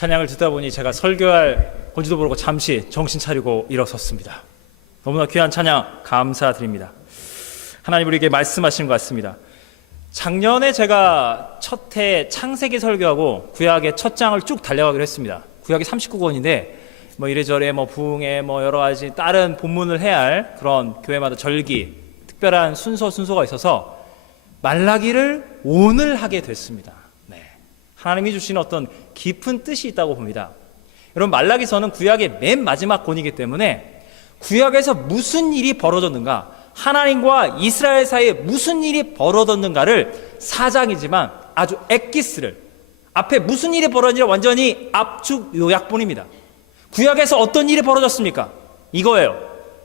찬양을 듣다 보니 제가 설교할 건지도 모르고 잠시 정신 차리고 일어섰습니다. 너무나 귀한 찬양 감사드립니다. 하나님 우리에게 말씀하신 것 같습니다. 작년에 제가 첫 해 창세기 설교하고 구약의 첫 장을 쭉 달려가기로 했습니다. 구약이 39권인데 이래저래 부흥회 여러 가지 다른 본문을 해야 할 그런 교회마다 절기 특별한 순서가 있어서 말라기를 오늘 하게 됐습니다. 하나님이 주신 어떤 깊은 뜻이 있다고 봅니다. 여러분, 말라기서는 구약의 맨 마지막 권이기 때문에 구약에서 무슨 일이 벌어졌는가, 하나님과 이스라엘 사이에 무슨 일이 벌어졌는가를 사장이지만 아주 엑기스를 앞에 무슨 일이 벌어졌는지 완전히 압축 요약본입니다. 구약에서 어떤 일이 벌어졌습니까? 이거예요.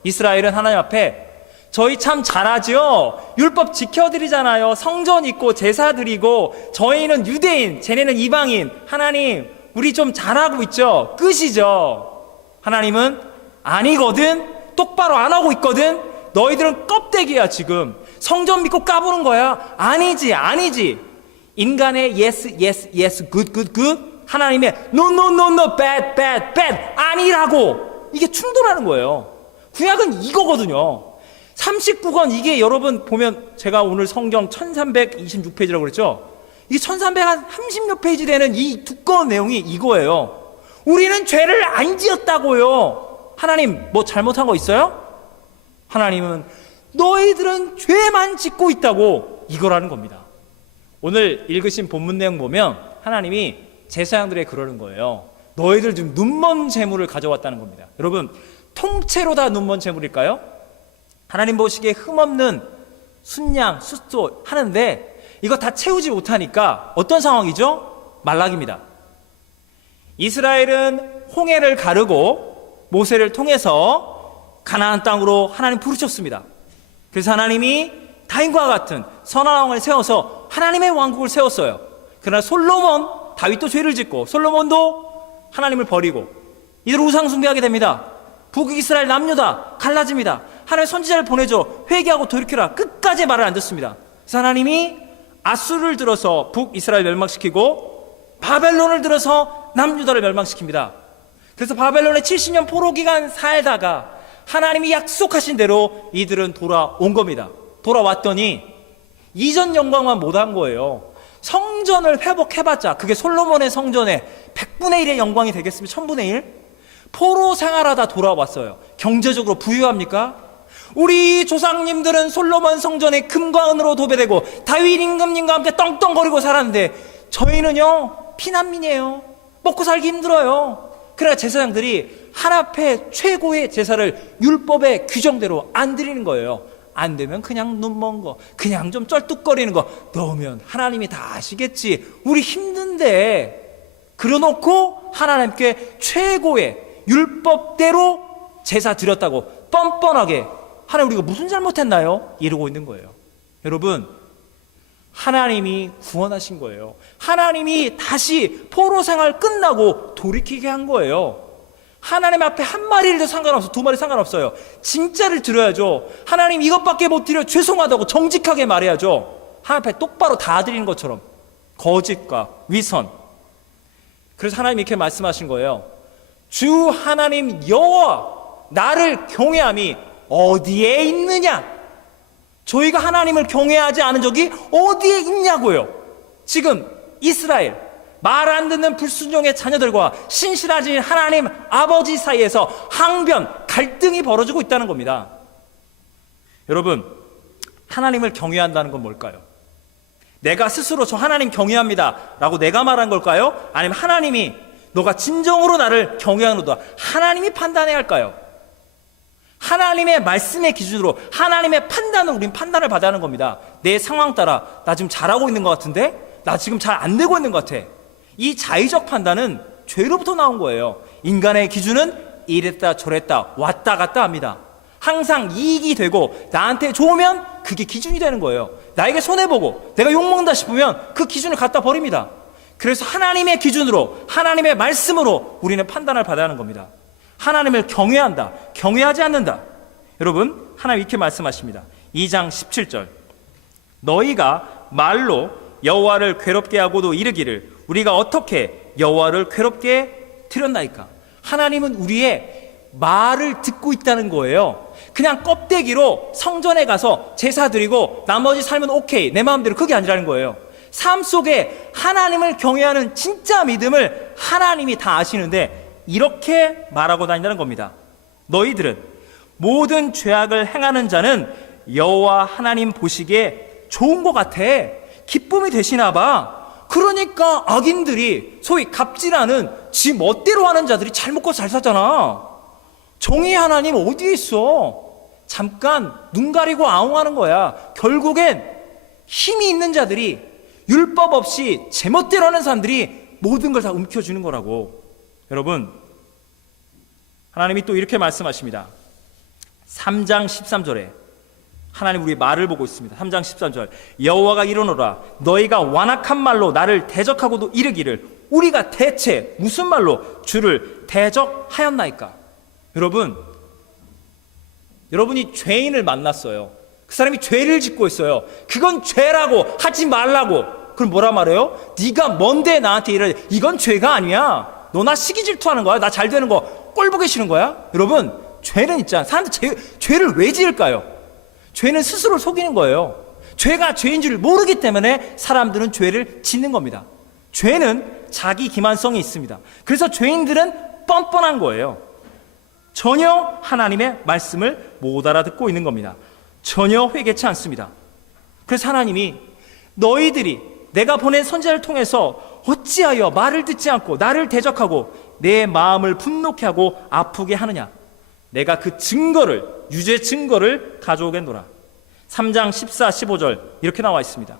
이스라엘은 하나님 앞에 저희 참 잘하죠. 율법 지켜드리잖아요. 성전 있고 제사 드리고 저희는 유대인, 쟤네는 이방인. 하나님 우리 좀 잘하고 있죠. 끝이죠. 하나님은 아니거든. 똑바로 안 하고 있거든. 너희들은 껍데기야. 지금 성전 믿고 까부는 거야. 아니지. 인간의 yes, good. 하나님의 no, bad. 아니라고. 이게 충돌하는 거예요. 구약은 이거거든요. 39권, 이게 여러분 보면 제가 오늘 성경 1326페이지라고 그랬죠? 이게 1330몇 페이지 되는 이 두꺼운 내용이 이거예요. 우리는 죄를 안 지었다고요. 하나님 잘못한 거 있어요? 하나님은 너희들은 죄만 짓고 있다고 이거라는 겁니다. 오늘 읽으신 본문 내용 보면 하나님이 제사장들에게 그러는 거예요. 너희들 지금 눈먼 재물을 가져왔다는 겁니다. 여러분, 통째로 다 눈먼 재물일까요? 하나님 보시기에 흠없는 순양, 숫소 하는데 이거 다 채우지 못하니까 어떤 상황이죠? 말라기입니다. 이스라엘은 홍해를 가르고 모세를 통해서 가나안 땅으로 하나님 부르셨습니다. 그래서 하나님이 다윗과 같은 선한 왕을 세워서 하나님의 왕국을 세웠어요. 그러나 솔로몬, 다윗도 죄를 짓고 솔로몬도 하나님을 버리고 이들 우상 숭배하게 됩니다. 북이스라엘 남유다 갈라집니다. 하나님 선지자를 보내줘 회개하고 돌이켜라. 끝까지 말을 안 듣습니다. 그래서 하나님이 아수르를 들어서 북이스라엘 멸망시키고 바벨론을 들어서 남유다를 멸망시킵니다. 그래서 바벨론의 70년 포로 기간 살다가 하나님이 약속하신 대로 이들은 돌아온 겁니다. 돌아왔더니 이전 영광만 못한 거예요. 성전을 회복해봤자 그게 솔로몬의 성전의 100분의 1의 영광이 되겠습니까? 1000분의 1? 포로 생활하다 돌아왔어요. 경제적으로 부유합니까? 우리 조상님들은 솔로몬 성전에 금과 은으로 도배되고 다윗 임금님과 함께 떵떵거리고 살았는데 저희는요 피난민이에요. 먹고 살기 힘들어요. 그래야 제사장들이 하나님 앞에 최고의 제사를 율법의 규정대로 안 드리는 거예요. 안 되면 그냥 눈먼 거, 그냥 좀 쩔뚝거리는 거 넣으면 하나님이 다 아시겠지. 우리 힘든데 그려놓고 하나님께 최고의 율법대로 제사 드렸다고 뻔뻔하게 하나님 우리가 무슨 잘못했나요? 이러고 있는 거예요. 여러분, 하나님이 구원하신 거예요. 하나님이 다시 포로 생활 끝나고 돌이키게 한 거예요. 하나님 앞에 한 마리도 상관없어요. 두 마리 상관없어요. 진짜를 드려야죠. 하나님 이것밖에 못 드려 죄송하다고 정직하게 말해야죠. 하나님 앞에 똑바로 다 드리는 것처럼 거짓과 위선. 그래서 하나님이 이렇게 말씀하신 거예요. 주 하나님 여호와 나를 경외함이 어디에 있느냐? 저희가 하나님을 경외하지 않은 적이 어디에 있냐고요. 지금 이스라엘 말 안 듣는 불순종의 자녀들과 신실하신 하나님 아버지 사이에서 항변, 갈등이 벌어지고 있다는 겁니다. 여러분, 하나님을 경외한다는 건 뭘까요? 내가 스스로 저 하나님 경외합니다 라고 내가 말한 걸까요? 아니면 하나님이 너가 진정으로 나를 경외하는도다 하나님이 판단해야 할까요? 하나님의 말씀의 기준으로 하나님의 판단으로 우린 판단을 받아야 하는 겁니다. 내 상황 따라 나 지금 잘하고 있는 것 같은데 나 지금 잘 안 되고 있는 것 같아. 이 자의적 판단은 죄로부터 나온 거예요. 인간의 기준은 이랬다 저랬다 왔다 갔다 합니다. 항상 이익이 되고 나한테 좋으면 그게 기준이 되는 거예요. 나에게 손해보고 내가 욕먹는다 싶으면 그 기준을 갖다 버립니다. 그래서 하나님의 기준으로 하나님의 말씀으로 우리는 판단을 받아야 하는 겁니다. 하나님을 경외한다, 경외하지 않는다. 여러분, 하나님 이렇게 말씀하십니다. 2장 17절 너희가 말로 여호와를 괴롭게 하고도 이르기를 우리가 어떻게 여호와를 괴롭게 드렸나이까. 하나님은 우리의 말을 듣고 있다는 거예요. 그냥 껍데기로 성전에 가서 제사 드리고 나머지 살면 오케이, 내 마음대로, 그게 아니라는 거예요. 삶 속에 하나님을 경외하는 진짜 믿음을 하나님이 다 아시는데 이렇게 말하고 다닌다는 겁니다. 너희들은 모든 죄악을 행하는 자는 여호와 하나님 보시기에 좋은 것 같아, 기쁨이 되시나 봐. 그러니까 악인들이, 소위 갑질하는 지 멋대로 하는 자들이 잘 먹고 잘 사잖아. 정의 하나님 어디에 있어? 잠깐 눈 가리고 아웅하는 거야. 결국엔 힘이 있는 자들이, 율법 없이 제멋대로 하는 사람들이 모든 걸 다 움켜쥐는 거라고. 여러분, 하나님이 또 이렇게 말씀하십니다. 3장 13절에 하나님 우리 말을 보고 있습니다. 3장 13절, 여호와가 이르노라, 너희가 완악한 말로 나를 대적하고도 이르기를 우리가 대체 무슨 말로 주를 대적하였나이까. 여러분이 죄인을 만났어요. 그 사람이 죄를 짓고 있어요. 그건 죄라고 하지 말라고. 그럼 뭐라 말해요? 네가 뭔데 나한테 이래? 이건 죄가 아니야. 너 나 시기 질투하는 거야? 나 잘 되는 거 꼴 보기 싫은 거야? 여러분, 죄는 있잖아. 사람들 죄를 왜 지을까요? 죄는 스스로 속이는 거예요. 죄가 죄인 줄 모르기 때문에 사람들은 죄를 짓는 겁니다. 죄는 자기 기만성이 있습니다. 그래서 죄인들은 뻔뻔한 거예요. 전혀 하나님의 말씀을 못 알아듣고 있는 겁니다. 전혀 회개치 않습니다. 그래서 하나님이 너희들이 내가 보낸 선지자를 통해서 어찌하여 말을 듣지 않고 나를 대적하고 내 마음을 분노케 하고 아프게 하느냐. 내가 그 증거를, 유죄 증거를 가져오겠노라. 3장 14, 15절 이렇게 나와 있습니다.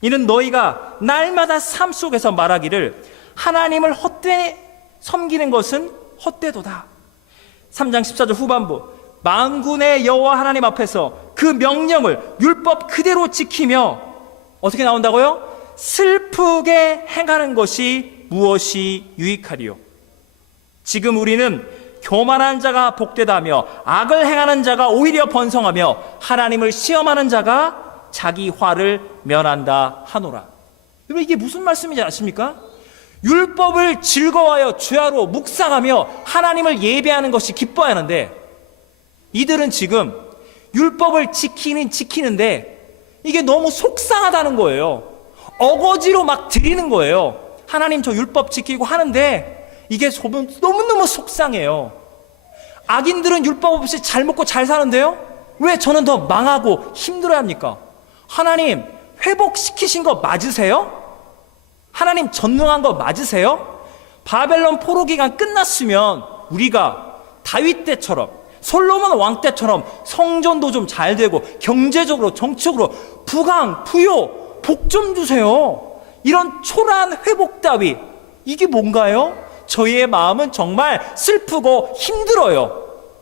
이는 너희가 날마다 삶 속에서 말하기를 하나님을 헛되이 섬기는 것은 헛되도다. 3장 14절 후반부, 만군의 여호와 하나님 앞에서 그 명령을 율법 그대로 지키며 어떻게 나온다고요? 슬프게 행하는 것이 무엇이 유익하리요? 지금 우리는 교만한 자가 복되다며 악을 행하는 자가 오히려 번성하며 하나님을 시험하는 자가 자기 화를 면한다 하노라. 여러분, 이게 무슨 말씀인지 아십니까? 율법을 즐거워하여 주야로 묵상하며 하나님을 예배하는 것이 기뻐하는데, 이들은 지금 율법을 지키는데 이게 너무 속상하다는 거예요. 어거지로 막 드리는 거예요. 하나님 저 율법 지키고 하는데 이게 너무너무 속상해요. 악인들은 율법 없이 잘 먹고 잘 사는데요, 왜 저는 더 망하고 힘들어야 합니까? 하나님 회복시키신 거 맞으세요? 하나님 전능한 거 맞으세요? 바벨론 포로 기간 끝났으면 우리가 다윗 때처럼, 솔로몬 왕 때처럼 성전도 좀 잘 되고 경제적으로 정치적으로 부강 부요 복 좀 주세요. 이런 초라한 회복 따위, 이게 뭔가요? 저희의 마음은 정말 슬프고 힘들어요.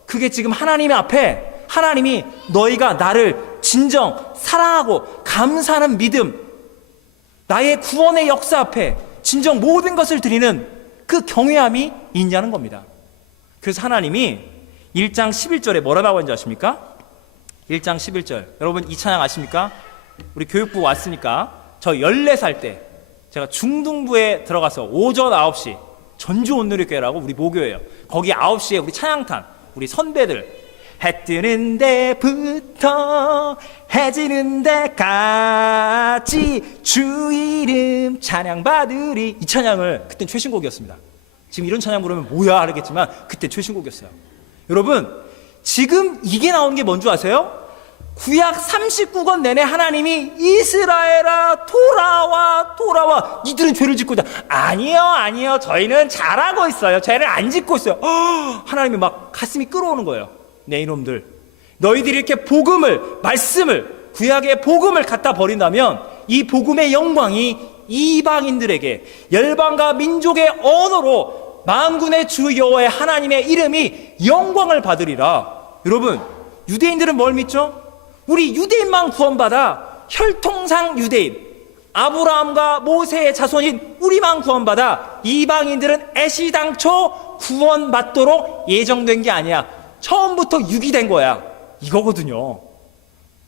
그게 지금 하나님 앞에, 하나님이 너희가 나를 진정 사랑하고 감사하는 믿음, 나의 구원의 역사 앞에 진정 모든 것을 드리는 그 경외함이 있냐는 겁니다. 그래서 하나님이 1장 11절에 뭐라고 하는지 아십니까? 1장 11절, 여러분 이 찬양 아십니까? 우리 교육부 왔으니까, 저 14살 때 제가 중등부에 들어가서 오전 9시 전주온누리교회라고 우리 모교예요. 거기 9시에 우리 찬양탄, 우리 선배들, 해 뜨는 데부터 해 지는 데까지 주 이름 찬양 받으리, 이 찬양을 그땐 최신곡이었습니다. 지금 이런 찬양 부르면 뭐야 하겠지만 그때 최신곡이었어요. 여러분, 지금 이게 나온 게 뭔지 아세요? 구약 39권 내내 하나님이 이스라엘아 돌아와, 이들은 죄를 짓고 있다. 아니요, 저희는 잘하고 있어요. 죄를 안 짓고 있어요. 하나님이 막 가슴이 끓어오는 거예요. 네 이놈들, 너희들이 이렇게 복음을, 말씀을, 구약의 복음을 갖다 버린다면 이 복음의 영광이 이방인들에게 열방과 민족의 언어로 만군의 주 여호와의 하나님의 이름이 영광을 받으리라. 여러분, 유대인들은 뭘 믿죠? 우리 유대인만 구원받아, 혈통상 유대인, 아브라함과 모세의 자손인 우리만 구원받아, 이방인들은 애시당초 구원받도록 예정된 게 아니야. 처음부터 유기된 거야. 이거거든요.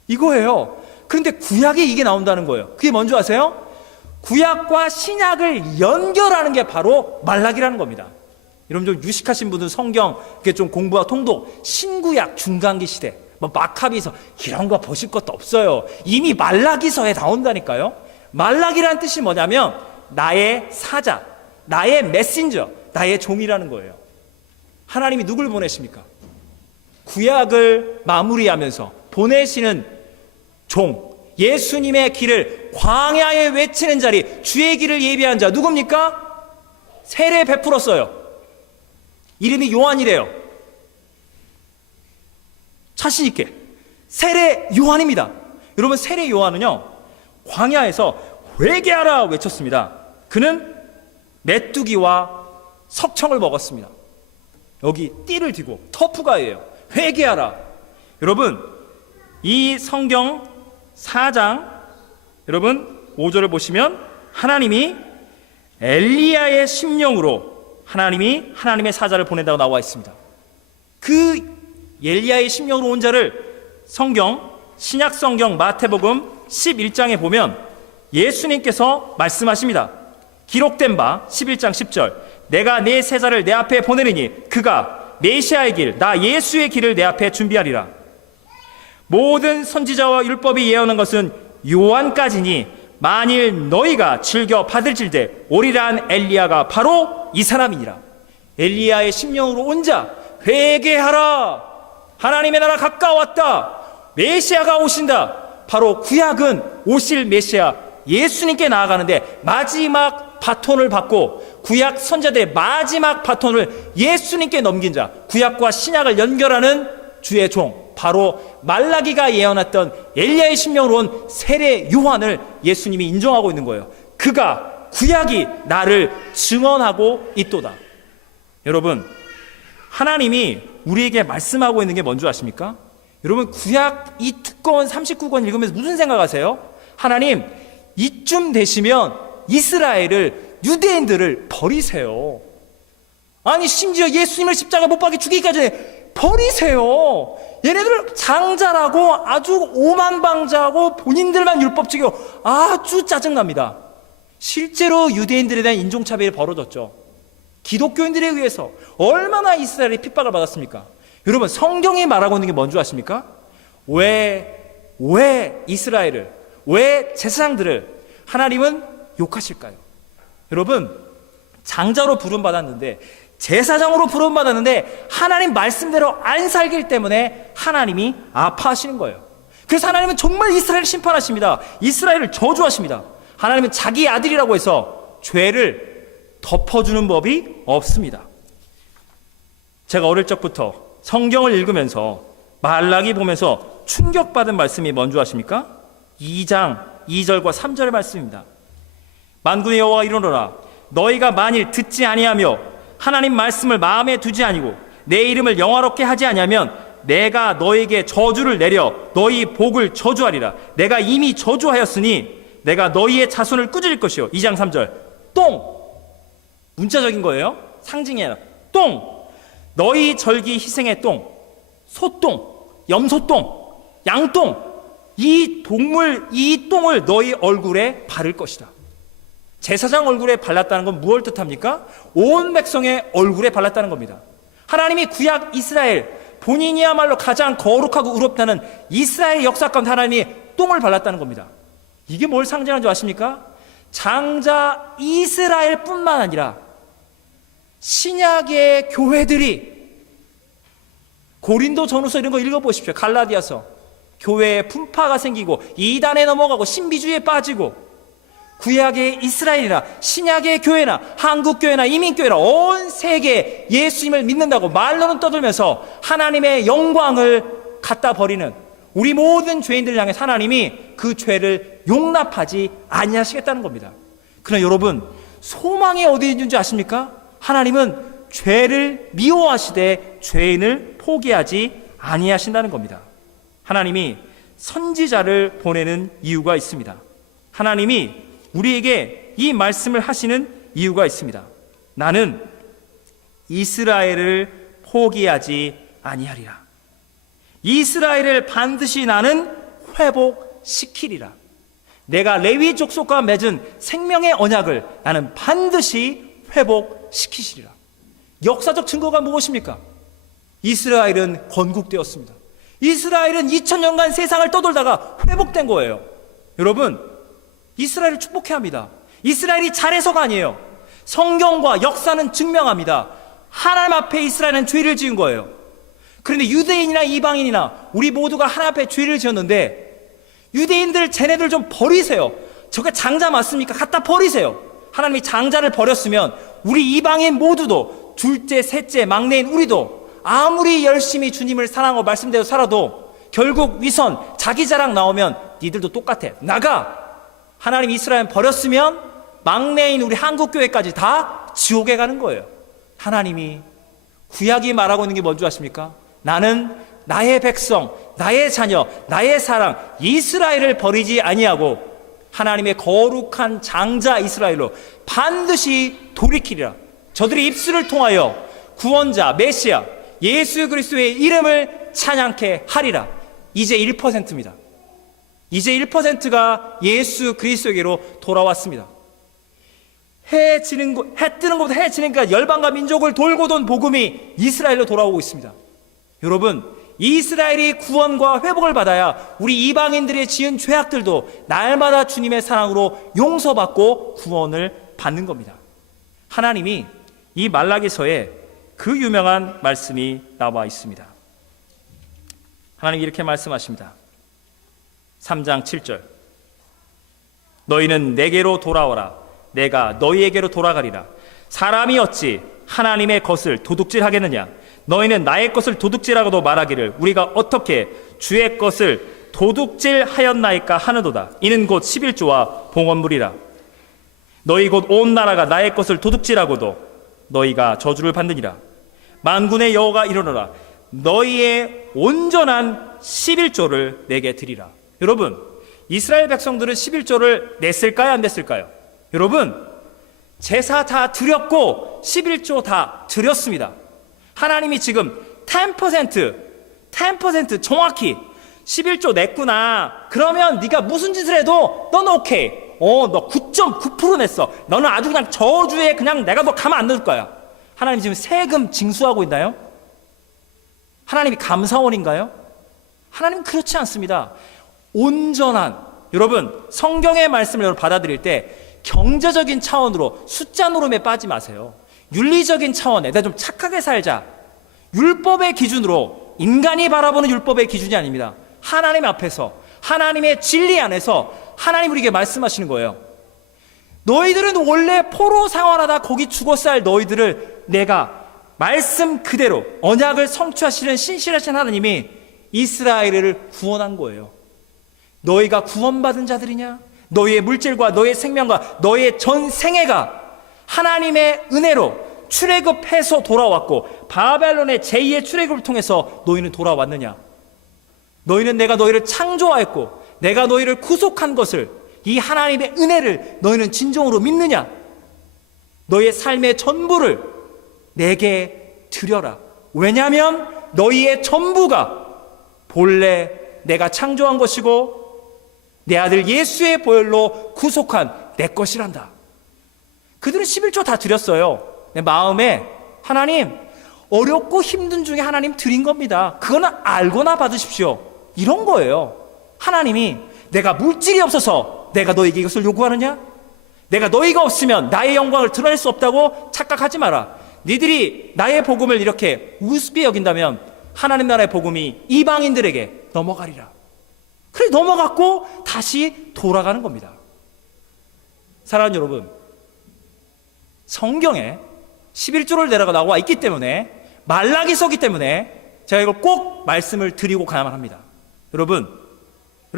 이거예요. 그런데 구약에 이게 나온다는 거예요. 그게 뭔지 아세요? 구약과 신약을 연결하는 게 바로 말라기라는 겁니다. 여러분 좀 유식하신 분들은 성경 이렇게 좀 공부와 통독, 신구약 중간기 시대, 뭐 마카비서 이런 거 보실 것도 없어요. 이미 말라기서에 나온다니까요. 말라기라는 뜻이 뭐냐면 나의 사자, 나의 메신저, 나의 종이라는 거예요. 하나님이 누굴 보내십니까? 구약을 마무리하면서 보내시는 종, 예수님의 길을 광야에 외치는 자리, 주의 길을 예비한 자 누굽니까? 세례 베풀었어요. 이름이 요한이래요. 자신 있게 세례 요한입니다. 여러분 세례 요한은요 광야에서 회개하라 외쳤습니다. 그는 메뚜기와 석청을 먹었습니다. 여기 띠를 띠고 터프가예요. 회개하라. 여러분 이 성경 4장 여러분 5절을 보시면 하나님이 엘리야의 심령으로 하나님의 사자를 보낸다고 나와 있습니다. 그 엘리야의 심령으로 온 자를 성경 신약 성경 마태복음 11장에 보면 예수님께서 말씀하십니다. 기록된 바 11장 10절 내가 내 세자를 내 앞에 보내리니 그가 메시아의 길 나 예수의 길을 내 앞에 준비하리라. 모든 선지자와 율법이 예언한 것은 요한까지니 만일 너희가 즐겨 받을질대 오리란 엘리야가 바로 이 사람이니라. 엘리야의 심령으로 온 자 회개하라. 하나님의 나라 가까웠다. 메시아가 오신다. 바로 구약은 오실 메시아 예수님께 나아가는데 마지막 바톤을 받고 구약 선자들의 마지막 바톤을 예수님께 넘긴 자, 구약과 신약을 연결하는 주의 종, 바로 말라기가 예언했던 엘리야의 심령으로 온 세례 요한을 예수님이 인정하고 있는 거예요. 그가 구약이 나를 증언하고 있도다. 여러분 하나님이 우리에게 말씀하고 있는 게 뭔지 아십니까? 여러분 구약 이 두꺼운 39권 읽으면서 무슨 생각하세요? 하나님 이쯤 되시면 이스라엘을 유대인들을 버리세요. 아니 심지어 예수님을 십자가 못 박혀 죽이기까지 버리세요. 얘네들 장자라고 아주 오만방자하고 본인들만 율법적이고 아주 짜증납니다. 실제로 유대인들에 대한 인종차별이 벌어졌죠. 기독교인들에 의해서 얼마나 이스라엘이 핍박을 받았습니까? 여러분 성경이 말하고 있는 게 뭔지 아십니까? 왜 이스라엘을, 왜 제사장들을 하나님은 욕하실까요? 여러분 장자로 부름받았는데 제사장으로 부름받았는데 하나님 말씀대로 안 살기 때문에 하나님이 아파하시는 거예요. 그래서 하나님은 정말 이스라엘을 심판하십니다. 이스라엘을 저주하십니다. 하나님은 자기 아들이라고 해서 죄를 덮어주는 법이 없습니다. 제가 어릴 적부터 성경을 읽으면서 말라기 보면서 충격받은 말씀이 뭔지 아십니까? 2장 2절과 3절의 말씀입니다. 만군의 여호와가 이르노라 너희가 만일 듣지 아니하며 하나님 말씀을 마음에 두지 아니고 내 이름을 영화롭게 하지 아니하면 내가 너에게 저주를 내려 너희 복을 저주하리라. 내가 이미 저주하였으니 내가 너희의 자손을 꾸짖을 것이요. 2장 3절 똥 문자적인 거예요. 상징이 아니라 똥 너희 절기 희생의 똥 소똥 염소똥 양똥 이 똥을 너희 얼굴에 바를 것이다. 제사장 얼굴에 발랐다는 건 무엇을 뜻합니까? 온 백성의 얼굴에 발랐다는 겁니다. 하나님이 구약 이스라엘 본인이야말로 가장 거룩하고 의롭다는 이스라엘 역사 가운데 하나님이 똥을 발랐다는 겁니다. 이게 뭘 상징하는 줄 아십니까? 장자 이스라엘뿐만 아니라 신약의 교회들이 고린도 전후서 이런 거 읽어보십시오. 갈라디아서 교회에 분파가 생기고 이단에 넘어가고 신비주의에 빠지고 구약의 이스라엘이나 신약의 교회나 한국교회나 이민교회나 온 세계 예수님을 믿는다고 말로는 떠들면서 하나님의 영광을 갖다 버리는 우리 모든 죄인들을 향해 하나님이 그 죄를 용납하지 아니하시겠다는 겁니다. 그러나 여러분 소망이 어디 있는지 아십니까? 하나님은 죄를 미워하시되 죄인을 포기하지 아니하신다는 겁니다. 하나님이 선지자를 보내는 이유가 있습니다. 하나님이 우리에게 이 말씀을 하시는 이유가 있습니다. 나는 이스라엘을 포기하지 아니하리라. 이스라엘을 반드시 나는 회복시키리라. 내가 레위 족속과 맺은 생명의 언약을 나는 반드시 회복시키시리라. 역사적 증거가 무엇입니까? 이스라엘은 건국되었습니다. 이스라엘은 2000년간 세상을 떠돌다가 회복된 거예요. 여러분, 이스라엘을 축복해야 합니다. 이스라엘이 잘해서가 아니에요. 성경과 역사는 증명합니다. 하나님 앞에 이스라엘은 죄를 지은 거예요. 그런데 유대인이나 이방인이나 우리 모두가 하나님 앞에 죄를 지었는데, 유대인들 쟤네들 좀 버리세요. 저게 장자 맞습니까? 갖다 버리세요. 하나님이 장자를 버렸으면 우리 이방인 모두도, 둘째, 셋째, 막내인 우리도 아무리 열심히 주님을 사랑하고 말씀대로 살아도 결국 위선, 자기 자랑 나오면 니들도 똑같아. 나가! 하나님 이스라엘 버렸으면 막내인 우리 한국교회까지 다 지옥에 가는 거예요. 하나님이, 구약이 말하고 있는 게 뭔지 아십니까? 나는 나의 백성, 나의 자녀, 나의 사랑 이스라엘을 버리지 아니하고 하나님의 거룩한 장자 이스라엘로 반드시 돌이키리라. 저들의 입술을 통하여 구원자 메시아 예수 그리스도의 이름을 찬양케 하리라. 이제 1%입니다. 이제 1%가 예수 그리스도에게로 돌아왔습니다. 해 뜨는 것보다 해 지니까 열방과 민족을 돌고 돈 복음이 이스라엘로 돌아오고 있습니다. 여러분, 이스라엘이 구원과 회복을 받아야 우리 이방인들의 지은 죄악들도 날마다 주님의 사랑으로 용서받고 구원을 받는 겁니다. 하나님이 이 말라기서에 그 유명한 말씀이 나와 있습니다. 하나님이 이렇게 말씀하십니다. 3장 7절, 너희는 내게로 돌아오라. 내가 너희에게로 돌아가리라. 사람이 어찌 하나님의 것을 도둑질하겠느냐? 너희는 나의 것을 도둑질하고도 말하기를 우리가 어떻게 주의 것을 도둑질하였나이까 하는도다. 이는 곧 11조와 봉헌물이라. 너희 곧 온 나라가 나의 것을 도둑질하고도 너희가 저주를 받느니라. 만군의 여호와가 이르노라. 너희의 온전한 11조를 내게 드리라. 여러분, 이스라엘 백성들은 11조를 냈을까요? 안 냈을까요? 여러분, 제사 다 드렸고 11조 다 드렸습니다. 하나님이 지금 10% 정확히 11조 냈구나. 그러면 네가 무슨 짓을 해도 넌 오케이. 너 9.9% 냈어. 너는 아주 그냥 저주에 그냥 내가 너 가만 안 놔둘 거야. 하나님 지금 세금 징수하고 있나요? 하나님이 감사원인가요? 하나님 그렇지 않습니다. 온전한, 여러분, 성경의 말씀을 여러분 받아들일 때 경제적인 차원으로 숫자 노름에 빠지 마세요. 윤리적인 차원에 내가 좀 착하게 살자. 율법의 기준으로, 인간이 바라보는 율법의 기준이 아닙니다. 하나님 앞에서, 하나님의 진리 안에서 하나님 우리에게 말씀하시는 거예요. 너희들은 원래 포로 생활하다 거기 죽어 살 너희들을 내가 말씀 그대로 언약을 성취하시는 신실하신 하나님이 이스라엘을 구원한 거예요. 너희가 구원받은 자들이냐? 너희의 물질과 너희의 생명과 너희의 전 생애가 하나님의 은혜로 출애굽해서 돌아왔고 바벨론의 제2의 출애굽을 통해서 너희는 돌아왔느냐? 너희는 내가 너희를 창조하였고 내가 너희를 구속한 것을, 이 하나님의 은혜를 너희는 진정으로 믿느냐? 너희의 삶의 전부를 내게 드려라. 왜냐하면 너희의 전부가 본래 내가 창조한 것이고 내 아들 예수의 보혈로 구속한 내 것이란다. 그들은 11조 다 드렸어요. 내 마음에 하나님, 어렵고 힘든 중에 하나님 드린 겁니다. 그거는 알고나 받으십시오. 이런 거예요. 하나님이 내가 물질이 없어서 내가 너에게 이것을 요구하느냐? 내가 너희가 없으면 나의 영광을 드러낼 수 없다고 착각하지 마라. 니들이 나의 복음을 이렇게 우습게 여긴다면 하나님 나라의 복음이 이방인들에게 넘어가리라. 그래 넘어갔고 다시 돌아가는 겁니다. 사랑하는 여러분, 성경에 11조를 내라가 나와 있기 때문에, 말라기서기 때문에 제가 이걸 꼭 말씀을 드리고 가야만 합니다. 여러분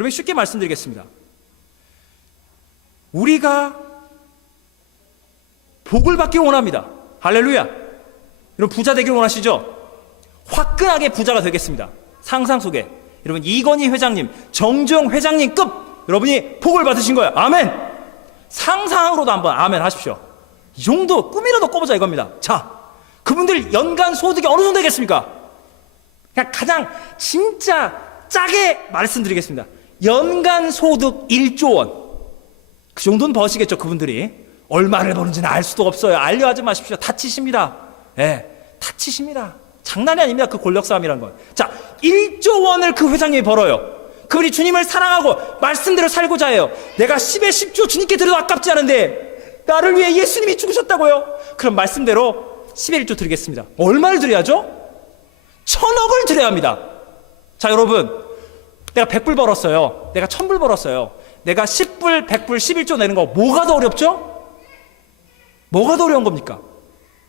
쉽게 말씀드리겠습니다. 우리가 복을 받기 원합니다. 할렐루야. 여러분 부자 되길 원하시죠? 화끈하게 부자가 되겠습니다. 상상 속에 여러분 이건희 회장님, 정주영 회장님급 여러분이 복을 받으신 거예요. 아멘. 상상으로도 한번 아멘 하십시오. 이 정도 꿈이라도 꿔보자 이겁니다. 자, 그분들 연간 소득이 어느 정도 되겠습니까? 그냥 가장 진짜 짜게 말씀드리겠습니다. 연간 소득 1조 원. 그 정도는 버시겠죠, 그분들이. 얼마를 버는지는 알 수도 없어요. 알려하지 마십시오. 다치십니다. 예, 다치십니다. 장난이 아닙니다. 그 권력 싸움이란 건. 자, 1조 원을 그 회장님이 벌어요. 그분이 주님을 사랑하고 말씀대로 살고자 해요. 내가 10에 10조 주님께 드려도 아깝지 않은데 나를 위해 예수님이 죽으셨다고요? 그럼 말씀대로 10에 1조 드리겠습니다. 얼마를 드려야죠? 1000억을 드려야 합니다. 자, 여러분, 내가 100불 벌었어요. 내가 1000불 벌었어요. 내가 10불, 100불, 11조 내는 거 뭐가 더 어렵죠? 뭐가 더 어려운 겁니까?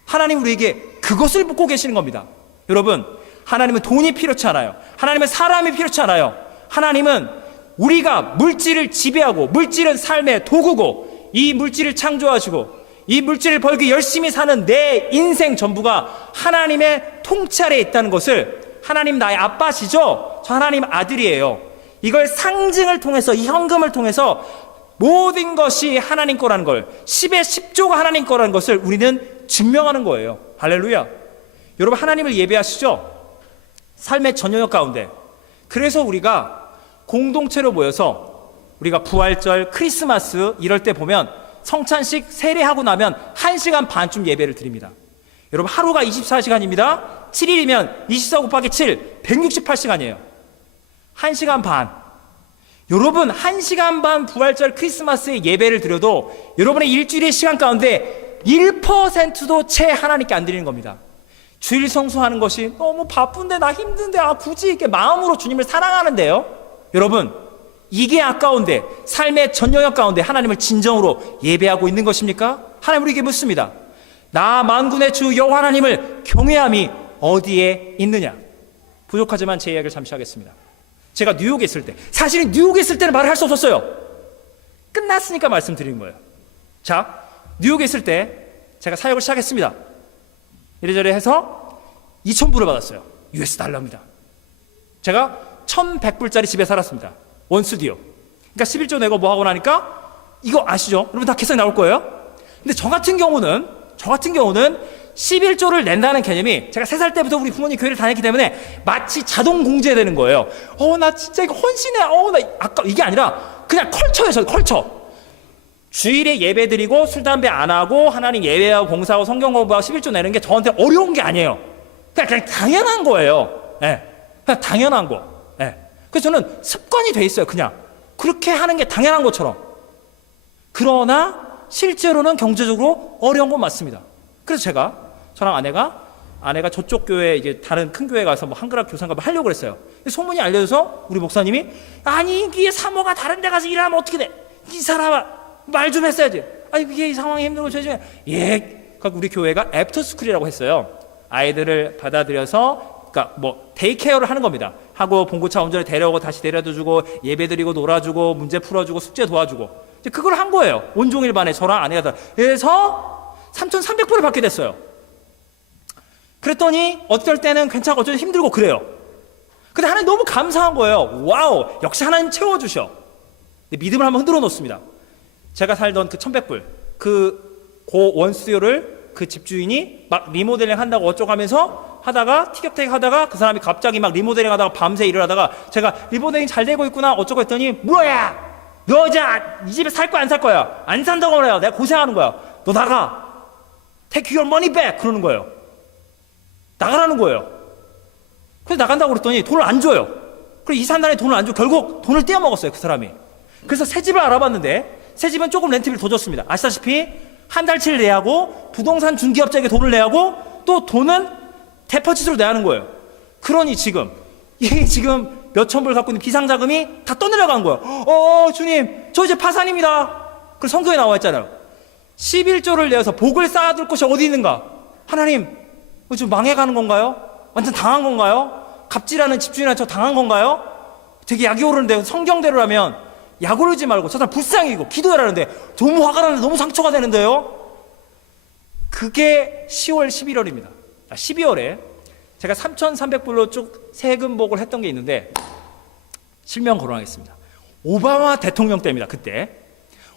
하나님 우리에게 그것을 묻고 계시는 겁니다. 여러분, 하나님은 돈이 필요치 않아요. 하나님은 사람이 필요치 않아요. 하나님은 우리가 물질을 지배하고, 물질은 삶의 도구고, 이 물질을 창조하시고 이 물질을 벌기 열심히 사는 내 인생 전부가 하나님의 통치 아래에 있다는 것을, 하나님 나의 아빠시죠? 저 하나님 아들이에요. 이걸 상징을 통해서, 이 현금을 통해서 모든 것이 하나님 거라는 걸, 10에 10조가 하나님 거라는 것을 우리는 증명하는 거예요. 할렐루야. 여러분, 하나님을 예배하시죠? 삶의 전 영역 가운데. 그래서 우리가 공동체로 모여서 우리가 부활절, 크리스마스 이럴 때 보면 성찬식 세례하고 나면 1시간 반쯤 예배를 드립니다. 여러분, 하루가 24시간입니다. 7일이면 24 곱하기 7, 168시간이에요. 1시간 반. 여러분, 1시간 반 부활절 크리스마스에 예배를 드려도 여러분의 일주일의 시간 가운데 1%도 채 하나님께 안 드리는 겁니다. 주일 성수하는 것이 너무 바쁜데, 나 힘든데, 굳이 이렇게 마음으로 주님을 사랑하는데요. 여러분, 이게 아까운데, 삶의 전 영역 가운데 하나님을 진정으로 예배하고 있는 것입니까? 하나님 우리에게 묻습니다. 나 만군의 주 여호와 하나님을 경외함이 어디에 있느냐? 부족하지만 제 이야기를 잠시 하겠습니다. 제가 뉴욕에 있을 때, 사실은 뉴욕에 있을 때는 말을 할 수 없었어요. 끝났으니까 말씀드리는 거예요. 자, 뉴욕에 있을 때 제가 사역을 시작했습니다. 이래저래 해서 2,000불을 받았어요. US 달러입니다. 제가 1,100불짜리 집에 살았습니다. 원스튜디오. 그러니까 11조 내고 뭐 하고 나니까, 이거 아시죠? 여러분 다 계산이 나올 거예요. 근데 저 같은 경우는 11조를 낸다는 개념이, 제가 3살 때부터 우리 부모님 교회를 다녔기 때문에 마치 자동 공제되는 거예요. 나 진짜 이거 헌신해. 나 아까 이게 아니라 그냥 컬처예요. 저 컬처. 주일에 예배 드리고 술 담배 안 하고 하나님 예배하고 봉사하고 성경 공부하고 11조 내는 게 저한테 어려운 게 아니에요. 그냥 당연한 거예요. 예. 그냥 당연한 거. 예. 그래서 저는 습관이 돼 있어요. 그냥 그렇게 하는 게 당연한 것처럼. 그러나 실제로는 경제적으로 어려운 건 맞습니다. 그래서 저랑 아내가 저쪽 교회, 이제 다른 큰 교회 가서 뭐 한글학 교사인가 뭐 하려고 그랬어요. 소문이 알려져서 우리 목사님이, 아니 이게 사모가 다른 데 가서 일하면 어떻게 돼? 이 사람아 말 좀 했어야지. 아니 그게 이 상황이 힘들고 저희 그러니까 우리 교회가 애프터스쿨이라고 했어요. 아이들을 받아들여서, 그러니까 뭐 데이케어를 하는 겁니다. 하고 봉고차 운전에 데려오고 다시 데려다주고 예배드리고 놀아주고 문제 풀어주고 숙제 도와주고, 이제 그걸 한 거예요. 온종일 반에 저랑 아내가 다. 그래서 3,300불을 받게 됐어요. 그랬더니 어떨 때는 괜찮고 어쩔 때 힘들고 그래요. 근데 하나님 너무 감사한 거예요. 와우, 역시 하나님 채워주셔. 믿음을 한번 흔들어 놓습니다. 제가 살던 그 1,100불, 고 원스튜디오를 그 집주인이 막 리모델링 한다고 어쩌고 하면서 하다가 티격태격 하다가 그 사람이 갑자기 막 리모델링 하다가 밤새 일을 하다가 제가 리모델링 잘 되고 있구나 어쩌고 했더니, 뭐야 너 이제 이 집에 살 거야 안 살 거야? 안 산다고 그래요. 내가 고생하는 거야. 너 나가. Take your money back. 그러는 거예요. 나가라는 거예요. 그래서 나간다고 그랬더니 돈을 안 줘요. 그래서 이산단에 돈을 안 주고 결국 돈을 떼어먹었어요, 그 사람이. 그래서 새 집을 알아봤는데 새 집은 조금 렌트비를 더 줬습니다. 아시다시피 한 달치를 내야 하고 부동산 중개업자에게 돈을 내야 하고 또 돈은 데퍼짓으로 내야 하는 거예요. 그러니 지금 몇천 불 갖고 있는 비상자금이 다 떠내려간 거예요. 주님 저 이제 파산입니다. 그래서 성경에 나와 있잖아요. 11조를 내어서 복을 쌓아둘 곳이 어디 있는가? 하나님 좀 망해가는 건가요? 완전 당한 건가요? 갑질하는 집주인한테 저 당한 건가요? 되게 약이 오르는데, 성경대로라면 약 오르지 말고 저 사람 불쌍히고 기도해라는데 너무 화가 나는데 너무 상처가 되는데요. 그게 10월 11월입니다 12월에 제가 3,300불로 쭉 세금복을 했던 게 있는데 실명 거론하겠습니다. 오바마 대통령 때입니다. 그때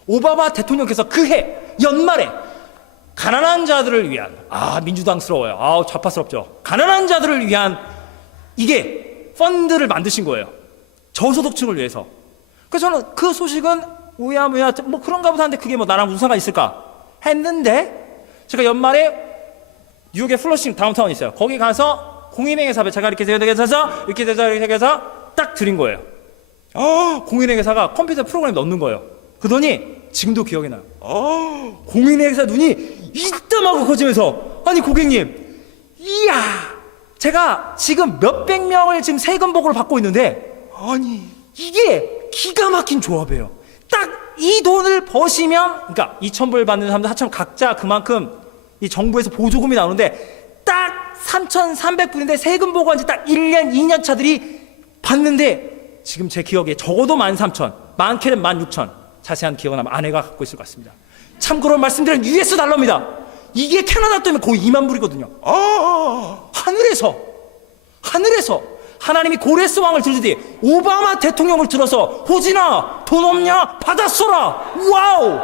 오바마 대통령께서 그 해 연말에 가난한 자들을 위한, 민주당스러워요. 좌파스럽죠. 가난한 자들을 위한 이게 펀드를 만드신 거예요. 저소득층을 위해서. 그래서 저는 그 소식은 뭐야 뭐 그런가 보다 하는데 그게 뭐 나랑 무슨 상관 있을까 했는데, 제가 연말에 뉴욕의 플러싱 다운타운 있어요. 거기 가서 공인회계사 제가 이렇게 해서 이렇게 해서 딱 드린 거예요. 공인회계사가 컴퓨터 프로그램 넣는 거예요. 그러더니 지금도 기억이 나요. 공인회계사 눈이 이따마고 커지면서, 아니 고객님, 이야, 제가 지금 몇백 명을 지금 세금 보고를 받고 있는데, 아니 이게 기가 막힌 조합이에요. 딱 이 돈을 버시면, 그러니까 2,000불 받는 사람들 4,000 각자 그만큼 이 정부에서 보조금이 나오는데, 딱 3,300불인데 세금 보고한 지 딱 1년 2년 차들이 받는데, 지금 제 기억에 적어도 13,000, 많게는 16,000, 자세한 기억은 아마 아내가 갖고 있을 것 같습니다. 참고로 말씀드린 US 달러입니다. 이게 캐나다 때문에 거의 2만 불이거든요. 하늘에서 하나님이 고레스 왕을 들으시더니 오바마 대통령을 들어서, 호진아 돈 없냐? 받았어라. 와우.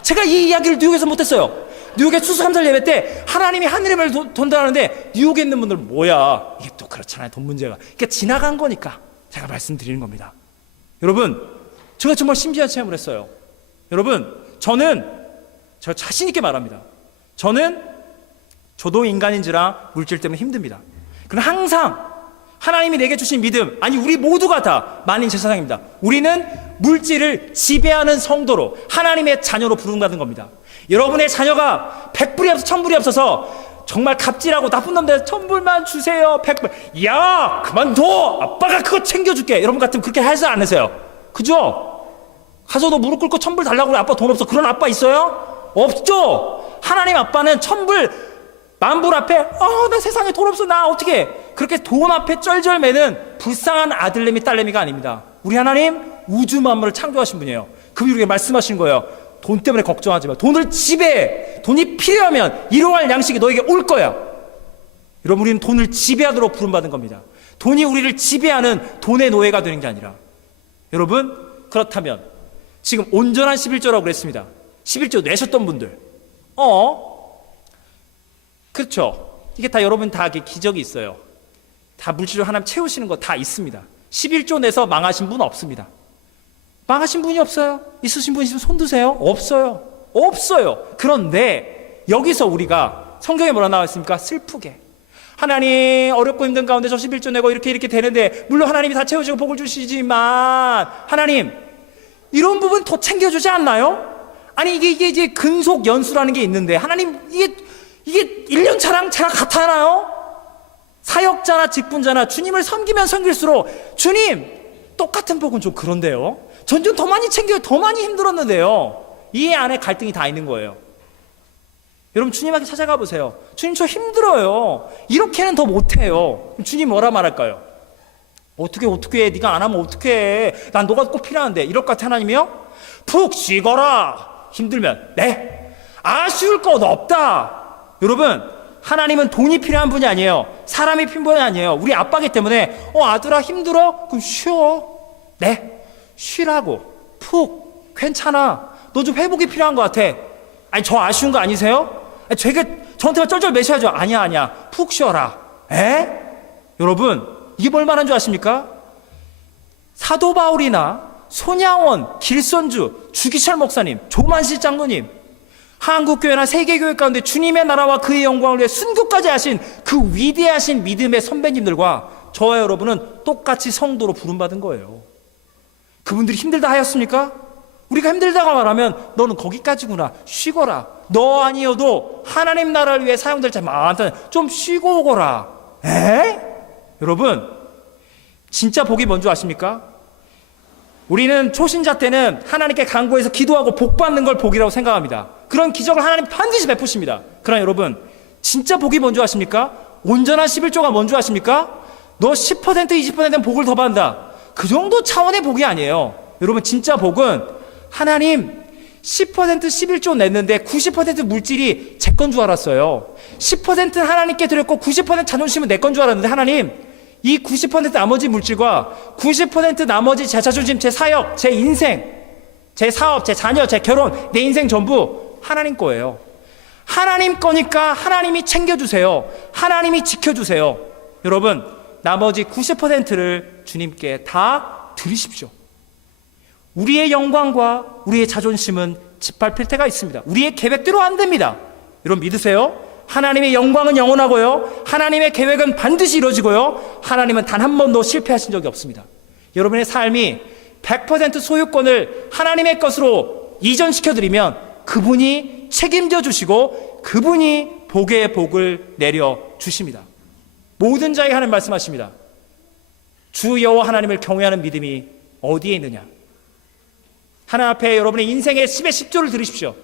제가 이 이야기를 뉴욕에서 못했어요. 뉴욕의 추수감사절 예배 때 하나님이 하늘을 돈다는데, 뉴욕에 있는 분들 뭐야, 이게 또 그렇잖아요, 돈 문제가. 그러니까 지나간 거니까 제가 말씀드리는 겁니다. 여러분, 제가 정말 신비한 체험을 했어요. 여러분, 제가 자신 있게 말합니다. 저도 인간인지라 물질 때문에 힘듭니다. 그러나 항상 하나님이 내게 주신 믿음, 아니 우리 모두가 다 만인 제사장입니다. 우리는 물질을 지배하는 성도로, 하나님의 자녀로 부름받은 겁니다. 여러분의 자녀가 100불이 없어서 1000불이 없어서 정말 갑질하고 나쁜 놈들 1000불만 주세요, 100불, 야 그만둬, 아빠가 그거 챙겨줄게, 여러분 같으면 그렇게 해서 안 하세요. 그죠? 가서도 무릎 꿇고 1000불 달라고 그래, 아빠 돈 없어, 그런 아빠 있어요? 없죠. 하나님 아빠는 1000불 만불 앞에 나 세상에 돈 없어, 나 어떻게, 그렇게 돈 앞에 쩔쩔매는 불쌍한 아들내미 딸내미가 아닙니다. 우리 하나님 우주 만물을 창조하신 분이에요. 그분이 우리에게 말씀하신 거예요. 돈 때문에 걱정하지 마. 돈을 지배해. 돈이 필요하면 일용할 양식이 너에게 올 거야. 여러분, 우리는 돈을 지배하도록 부름받은 겁니다. 돈이 우리를 지배하는 돈의 노예가 되는 게 아니라. 여러분, 그렇다면 지금 온전한 11조라고 그랬습니다. 11조 내셨던 분들, 그렇죠. 이게 다 여러분 다 기적이 있어요. 다 물질로 하나님 채우시는 거 다 있습니다. 11조 내서 망하신 분 없습니다. 망하신 분이 없어요. 있으신 분 있으면 손 드세요. 없어요. 그런데 여기서 우리가, 성경에 뭐라 나와 있습니까? 슬프게, 하나님 어렵고 힘든 가운데 저 11조 내고 이렇게 되는데, 물론 하나님이 다 채우시고 복을 주시지만 하나님 이런 부분 더 챙겨주지 않나요? 아니 이게 이제 근속 연수라는 게 있는데, 하나님 이게 1년 차랑 같아나요? 사역자나 직분자나 주님을 섬기면 섬길수록, 주님 똑같은 복은 좀 그런데요, 전 좀 더 많이 챙겨요, 더 많이 힘들었는데요. 이 안에 갈등이 다 있는 거예요. 여러분, 주님한테 찾아가 보세요. 주님 저 힘들어요, 이렇게는 더 못해요. 주님 뭐라 말할까요? 어떻게 해, 네가 안 하면 어떻게 해, 난 너가 꼭 필요한데, 이럴 것 같아. 하나님이요? 푹 쉬거라. 힘들면 네, 아쉬울 것 없다. 여러분, 하나님은 돈이 필요한 분이 아니에요. 사람이 필요한 분이 아니에요. 우리 아빠기 때문에 아들아 힘들어? 그럼 쉬어. 네, 쉬라고. 푹, 괜찮아, 너 좀 회복이 필요한 것 같아. 아니 저 아쉬운 거 아니세요? 저한테만 쩔쩔 매셔야죠. 아니야 푹 쉬어라. 여러분, 이게 얼마나 줄 아십니까? 사도 바울이나 손양원, 길선주, 주기철 목사님, 조만실 장로님, 한국교회나 세계교회 가운데 주님의 나라와 그의 영광을 위해 순교까지 하신 그 위대하신 믿음의 선배님들과 저와 여러분은 똑같이 성도로 부름받은 거예요. 그분들이 힘들다 하였습니까? 우리가 힘들다가 말하면 너는 거기까지구나, 쉬거라. 너 아니어도 하나님 나라를 위해 사용될 자 많다, 좀 쉬고 오거라. 여러분, 진짜 복이 뭔지 아십니까? 우리는 초신자 때는 하나님께 간구해서 기도하고 복 받는 걸 복이라고 생각합니다. 그런 기적을 하나님 반드시 베푸십니다. 그러나 여러분, 진짜 복이 뭔지 아십니까? 온전한 11조가 뭔지 아십니까? 너 10% 20%는 복을 더 받는다. 그 정도 차원의 복이 아니에요. 여러분, 진짜 복은 하나님 10% 11조 냈는데 90% 물질이 제 건 줄 알았어요. 10%는 하나님께 드렸고 90% 자존심은 내 건 줄 알았는데, 하나님 이 90% 나머지 물질과 90% 나머지 제 자존심, 제 사역, 제 인생, 제 사업, 제 자녀, 제 결혼, 내 인생 전부 하나님 거예요. 하나님 거니까 하나님이 챙겨주세요. 하나님이 지켜주세요. 여러분, 나머지 90%를 주님께 다 드리십시오. 우리의 영광과 우리의 자존심은 짓밟힐 때가 있습니다. 우리의 계획대로 안 됩니다. 여러분 믿으세요? 하나님의 영광은 영원하고요, 하나님의 계획은 반드시 이루어지고요, 하나님은 단 한 번도 실패하신 적이 없습니다. 여러분의 삶이 100% 소유권을 하나님의 것으로 이전시켜드리면 그분이 책임져 주시고 그분이 복의 복을 내려주십니다. 모든 자에게 하나님 말씀하십니다. 주 여호와 하나님을 경외하는 믿음이 어디에 있느냐? 하나님 앞에 여러분의 인생의 10의 10조를 드리십시오.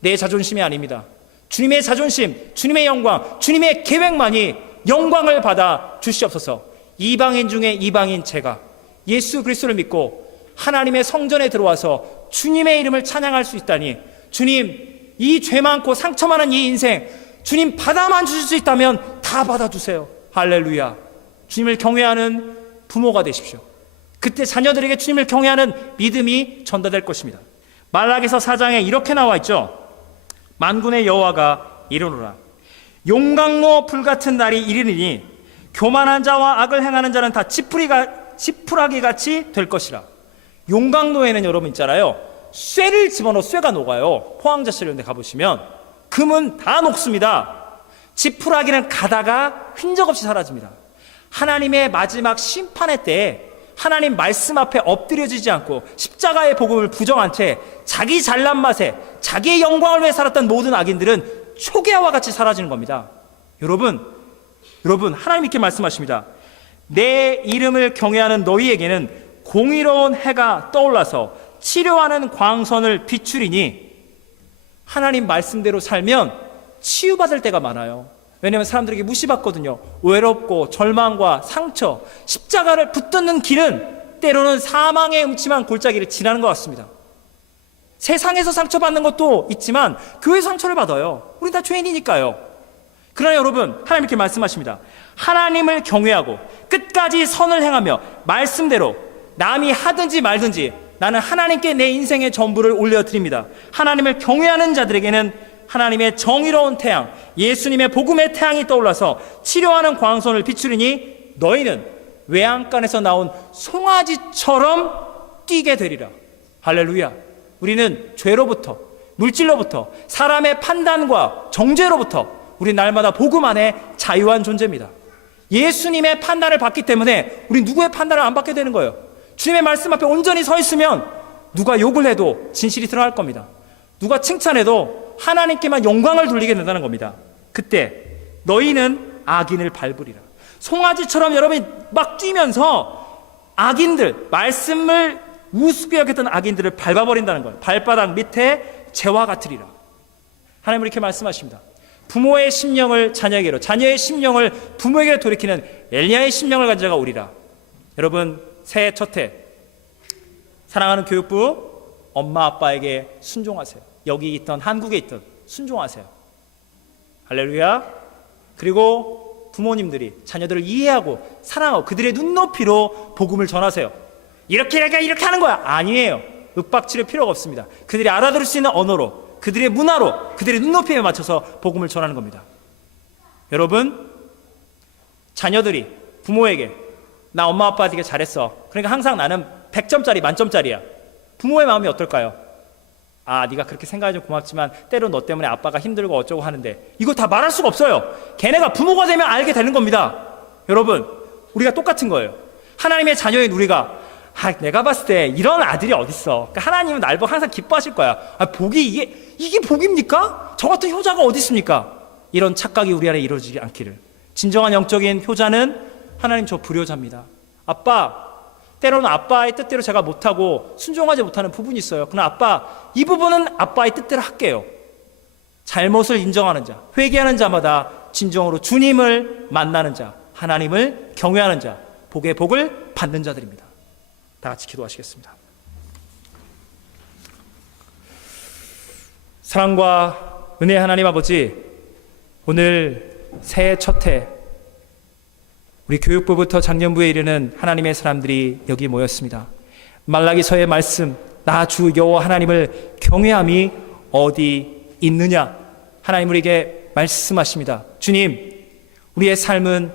내 자존심이 아닙니다. 주님의 자존심, 주님의 영광, 주님의 계획만이 영광을 받아 주시옵소서. 이방인 중에 이방인 제가 예수 그리스도를 믿고 하나님의 성전에 들어와서 주님의 이름을 찬양할 수 있다니, 주님, 이 죄 많고 상처 많은 이 인생 주님 받아만 주실 수 있다면 다 받아주세요. 할렐루야. 주님을 경외하는 부모가 되십시오. 그때 자녀들에게 주님을 경외하는 믿음이 전달될 것입니다. 말라기서 4장에 이렇게 나와 있죠. 만군의 여호와가 이르노라. 용광로 불같은 날이 이르리니 교만한 자와 악을 행하는 자는 다 지푸라기 같이 될 것이라. 용광로에는 여러분 있잖아요, 쇠를 집어넣어 쇠가 녹아요. 포항자실 이런 데 가보시면 금은 다 녹습니다. 지푸라기는 가다가 흔적 없이 사라집니다. 하나님의 마지막 심판의 때에 하나님 말씀 앞에 엎드려지지 않고 십자가의 복음을 부정한 채 자기 잘난 맛에 자기의 영광을 위해 살았던 모든 악인들은 초기화와 같이 사라지는 겁니다. 여러분 하나님 이렇게 말씀하십니다. 내 이름을 경외하는 너희에게는 공의로운 해가 떠올라서 치료하는 광선을 비추리니, 하나님 말씀대로 살면 치유받을 때가 많아요. 왜냐하면 사람들에게 무시받거든요. 외롭고 절망과 상처, 십자가를 붙드는 길은 때로는 사망의 음침한 골짜기를 지나는 것 같습니다. 세상에서 상처받는 것도 있지만 교회 상처를 받아요. 우리 다 죄인이니까요. 그러나 여러분, 하나님 이렇게 말씀하십니다. 하나님을 경외하고 끝까지 선을 행하며 말씀대로 남이 하든지 말든지 나는 하나님께 내 인생의 전부를 올려드립니다. 하나님을 경외하는 자들에게는 하나님의 정의로운 태양, 예수님의 복음의 태양이 떠올라서 치료하는 광선을 비추리니 너희는 외양간에서 나온 송아지처럼 뛰게 되리라. 할렐루야. 우리는 죄로부터, 물질로부터, 사람의 판단과 정죄로부터 우리 날마다 복음 안에 자유한 존재입니다. 예수님의 판단을 받기 때문에 우리 누구의 판단을 안 받게 되는 거예요. 주님의 말씀 앞에 온전히 서 있으면 누가 욕을 해도 진실이 드러날 겁니다. 누가 칭찬해도 하나님께만 영광을 돌리게 된다는 겁니다. 그때 너희는 악인을 밟으리라. 송아지처럼 여러분이 막 뛰면서 악인들, 말씀을 우습게 여겼던 악인들을 밟아버린다는 거예요. 발바닥 밑에 재와 같으리라. 하나님은 이렇게 말씀하십니다. 부모의 심령을 자녀에게로, 자녀의 심령을 부모에게 돌이키는 엘리야의 심령을 가진 자가 오리라. 여러분, 새해 첫 해 사랑하는 교육부, 엄마 아빠에게 순종하세요. 여기 있던 한국에 있던 순종하세요. 할렐루야. 그리고 부모님들이 자녀들을 이해하고 사랑하고 그들의 눈높이로 복음을 전하세요. 이렇게 하는 거야. 아니에요. 윽박지를 필요가 없습니다. 그들이 알아들을 수 있는 언어로, 그들의 문화로, 그들의 눈높이에 맞춰서 복음을 전하는 겁니다. 여러분, 자녀들이 부모에게 나 엄마 아빠 되게 잘했어, 그러니까 항상 나는 100점짜리 만점짜리야. 부모의 마음이 어떨까요? 아, 네가 그렇게 생각해줘서 고맙지만 때로 너 때문에 아빠가 힘들고 어쩌고 하는데, 이거 다 말할 수가 없어요. 걔네가 부모가 되면 알게 되는 겁니다. 여러분, 우리가 똑같은 거예요. 하나님의 자녀인 우리가 내가 봤을 때 이런 아들이 어딨어. 그러니까 하나님은 날 보고 항상 기뻐하실 거야. 복이 이게 복입니까? 저 같은 효자가 어디 있습니까? 이런 착각이 우리 안에 이루어지지 않기를. 진정한 영적인 효자는 하나님 저 불효자입니다. 아빠, 때로는 아빠의 뜻대로 제가 못하고 순종하지 못하는 부분이 있어요. 그러나 아빠, 이 부분은 아빠의 뜻대로 할게요. 잘못을 인정하는 자, 회개하는 자마다 진정으로 주님을 만나는 자, 하나님을 경외하는 자, 복의 복을 받는 자들입니다. 다 같이 기도하시겠습니다. 사랑과 은혜의 하나님 아버지, 오늘 새해 첫 해 우리 교육부부터 장년부에 이르는 하나님의 사람들이 여기 모였습니다. 말라기서의 말씀, 나 주 여호와 하나님을 경외함이 어디 있느냐? 하나님 우리에게 말씀하십니다. 주님, 우리의 삶은